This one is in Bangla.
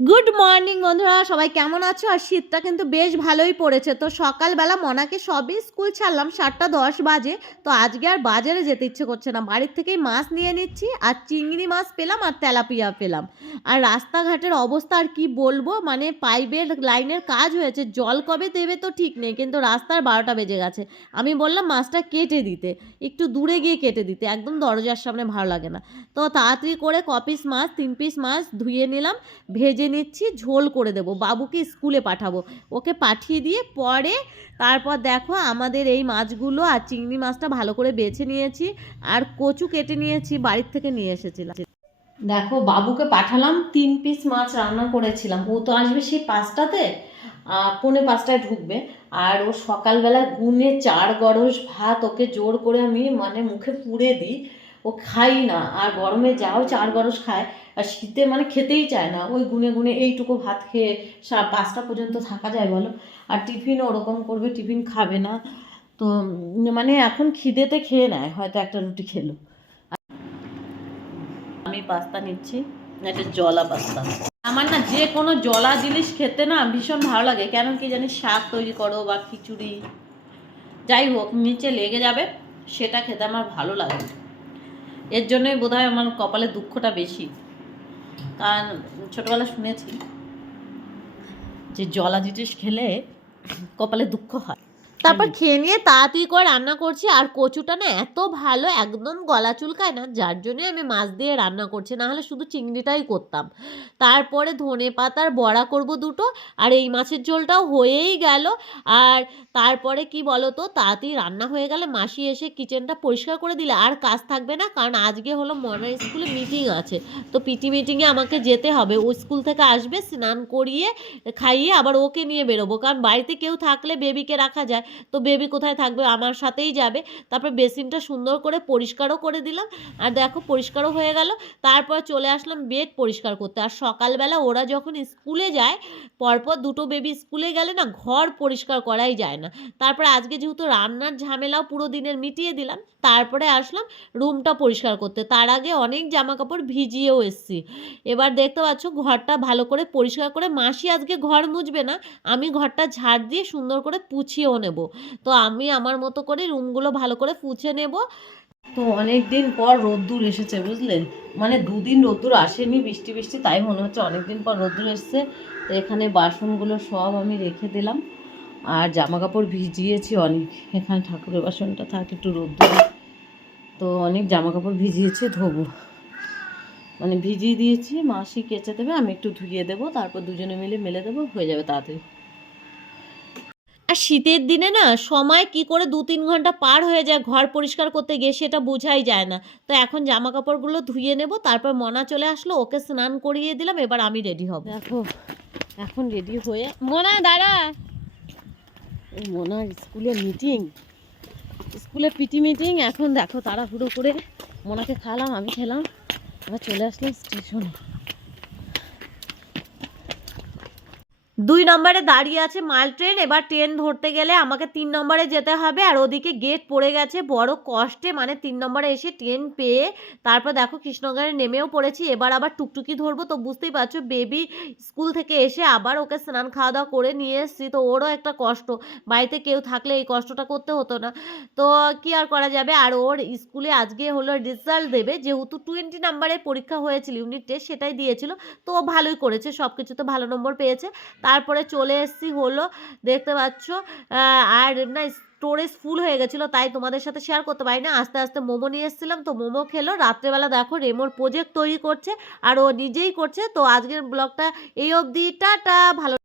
গুড মর্নিং বন্ধুরা। সবাই কেমন আছো? আর শীতটা কিন্তু বেশ ভালোই পড়েছে। তো সকালবেলা মনাকে সবই স্কুল ছাড়লাম, সাতটা দশ বাজে। তো আজকে আর বাজারে যেতে ইচ্ছে করছে না। বাড়ির থেকেই মাছ নিয়ে নিচ্ছি, আর চিংড়ি মাছ পেলাম, আর তেলাপিয়া পেলাম। আর রাস্তাঘাটের অবস্থা আর কি বলব? মানে পাইপের লাইনের কাজ হয়েছে। জল কবে দেবে তো ঠিক নেই, কিন্তু রাস্তার বারোটা বেজে গেছে। আমি বললাম, মাছটা কেটে দিতে। একটু দূরে গিয়ে কেটে দিতে। একদম দরজার সামনে ভালো লাগে না। তো তাড়াতাড়ি করে ক পিস মাছ, তিন পিস মাছ ধুয়ে নিলাম। ভেজে নিচ্ছি, ঝোল করে দেবো। বাবুকে স্কুলে পাঠাবো। ওকে পাঠিয়ে দিয়ে পরে তারপর দেখো আমাদের এই মাছগুলো আর চিংড়ি মাছটা ভালো করে বেছে নিয়েছি আর কচু কেটে নিয়েছি, বাড়ির থেকে নিয়ে এসেছিলাম। দেখো বাবুকে পাঠালাম, তিন পিস মাছ রান্না করেছিলাম। ও তো আসবে সেই পাঁচটাতে পৌনে পাঁচটায় ঢুকবে। আর ও সকালবেলা গুনে চার গরস ভাত ওকে জোর করে আমি মানে মুখে পুড়ে দিই। ও খাই না, আর গরমে যাও, চার গরস খায়, আর শীতে মানে খেতেই চায় না। ওই গুনে গুনে এইটুকু ভাত খেয়ে পাঁচটা পর্যন্ত থাকা যায় বলো। আর টিফিন ওরকম করবে, টিফিন খাবে না। তো মানে এখন খিদেতে খেয়ে নেয়, হয়তো একটা রুটি খেলো। আমি পাস্তা নিচ্ছি একটা জলা পাস্তা। আমার না যে কোনো জলা জিনিস খেতে না ভীষণ ভালো লাগে। কেন কি জানি শাক তৈরি করো বা খিচুড়ি। যাই হোক, নিচে লেগে যাবে, সেটা খেতে আমার ভালো লাগে এর জন্যই বোধহয় আমার কপালে দুঃখটা বেশি। কারণ ছোটবেলা শুনেছি যে জলা জিনিস খেলে কপালে দুঃখ হয়। তারপর খেয়ে নিয়ে তাড়াতাড়ি করে রান্না করছি। আর কচুটা না এত ভালো একদম গলা চুলকায় না যার জন্য আমি মাছ দিয়ে রান্না করছি। না হলে শুধু চিংড়িটাই করতাম। তারপরে ধনে পাতার বড়া করব দুটো। আর এই মাছের ঝোলটাও হয়েই গেল। আর তারপরে কি বলো তো তাড়াতাড়ি রান্না হয়ে গেলে মাসি এসে কিচেনটা পরিষ্কার করে দিলে। আর কাজ থাকবে না কারণ আজকে হলো মনার স্কুলে মিটিং আছে। তো পিটি মিটিংয়ে আমাকে যেতে হবে। ও স্কুল থেকে আসবে স্নান করিয়ে খাইয়ে আবার ওকে নিয়ে বেরোবো। কারণ বাড়িতে কেউ থাকলে বেবিকে রাখা যায়। তো বেবি কোথায় থাকবে? আমার সাথেই যাবে। তারপর বেসিনটা সুন্দর করে পরিষ্কারও করে দিলাম। আর দেখো পরিষ্কারও হয়ে গেল। তারপর চলে আসলাম বেড পরিষ্কার করতে। আর সকালবেলা ওরা যখন স্কুলে যায়, পরপর দুটো বেবি স্কুলে গেলে না ঘর পরিষ্কার করাই যায় না। তারপরে আজকে যেহেতু রান্নার ঝামেলাও পুরো দিনের মিটিয়ে দিলাম, তারপরে আসলাম রুমটা পরিষ্কার করতে। তার আগে অনেক জামা কাপড় ভিজিয়েও এসছি। এবার দেখতে পাচ্ছ ঘরটা ভালো করে পরিষ্কার করে, মাসি আজকে ঘর মুছবে না। আমি ঘরটা ঝাড় দিয়ে সুন্দর করে পুছিয়েও নেব। তো আমি আমার মতো করে রুমগুলো ভালো করে পুছে নেব। তো অনেক দিন পর রোদ্দুর এসেছে বুঝলে মানে দুদিন রোদ্দুর আসেনি, বৃষ্টি বৃষ্টি, তাই মনে হচ্ছে অনেক দিন পর রোদ্দুর এসছে। তো এখানে বাসনগুলো সব আমি রেখে দিলাম। আর জামা কাপড় ভিজিয়েছি অনেক। এখানে ঠাকুরের বাসনটা থাকে, একটু রোদ্দুর। তো অনেক জামা কাপড় ভিজিয়েছি, ধোবো। মানে ভিজিয়ে দিয়েছি, মাসি কেচে দেবে, আমি একটু ধুয়ে দেবো, তারপর দুজনে মিলে মেলে দেবো, হয়ে যাবে তাড়াতাড়ি। আর শীতের দিনে না সময় কি করে দু তিন ঘণ্টা পার হয়ে যায়, ঘর পরিষ্কার করতে গিয়ে সেটা বোঝাই যায় না। তো এখন জামা কাপড়গুলো ধুয়ে নেব, তারপর মনা চলে আসলো, ওকে স্নান করিয়ে দিলাম, এবার আমি রেডি হব। দেখো, এখন রেডি হয়ে মনা, দাঁড়া। মনার স্কুলে মিটিং স্কুলে পিটি মিটিং এখন দেখো তাড়াহুড়ো করে মোনাকে খালাম, আমি খেলাম। এবার চলে আসলাম স্টেশনে দুই নম্বরে দাঁড়িয়ে আছে মাল ট্রেন, এবার ট্রেন ধরতে গেলে আমাকে তিন নম্বরে যেতে হবে, আর ওদিকে গেট পড়ে গেছে বড় কষ্টে মানে তিন নম্বরে এসে ট্রেন পেয়ে তারপর দেখো কৃষ্ণনগরে নেমেও পড়েছি, এবার আবার টুকটুকি ধরবো, তো বুঝতেই পারছ বেবি স্কুল থেকে এসে আবার ওকে স্নান খাওয়া দাওয়া করে নিয়ে এসেছি, তো ওরও একটা কষ্ট, বাড়িতে কেউ থাকলে এই কষ্টটা করতে হতো না, তো কি আর করা যাবে, আর ওর স্কুলে আজকে হলো রেজাল্ট দেবে, যেহেতু টোয়েন্টি নাম্বারের পরীক্ষা হয়েছিল ইউনিট টেস্ট সেটাই দিয়েছিল, তো ভালোই করেছে সব কিছুতে ভালো নম্বর পেয়েছে তারপরে চলে এসছি হলো, দেখতে পাচ্ছ আর না স্টোরেজ ফুল হয়ে গেছিল, তাই তোমাদের সাথে শেয়ার করতে পারি না আস্তে আস্তে মোমো নিয়ে এসেছিলাম, তো মোমো খেলো। রাত্রেবেলা দেখো রেমোর প্রজেক্ট তৈরি করছে, আর ও নিজেই করছে। তো আজকের ব্লগটা এই অবধি, টাটা, ভালো